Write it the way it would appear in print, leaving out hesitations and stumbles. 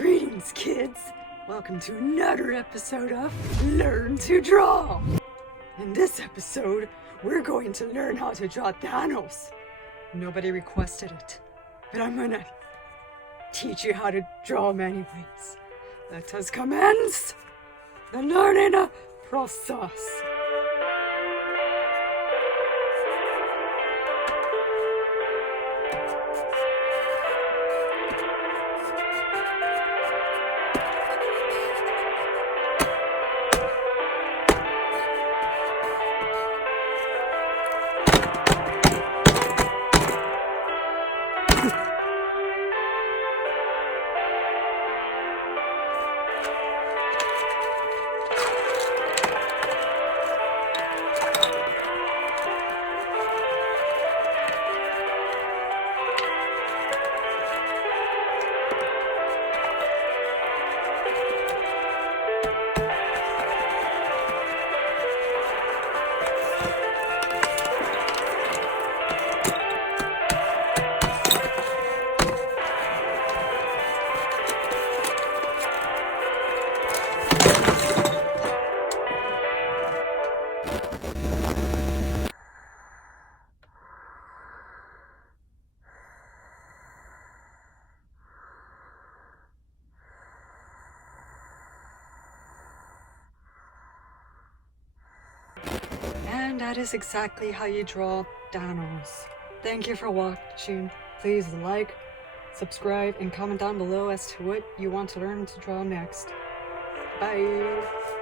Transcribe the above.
Greetings, kids! Welcome to another episode of Learn to Draw! In this episode, we're going to learn how to draw Thanos. Nobody requested it, but I'm gonna teach you how to draw him anyways. Let us commence the learning process. And that is exactly how you draw Thanos. Thank you for watching. Please like, subscribe, and comment down below as to what you want to learn to draw next. Bye!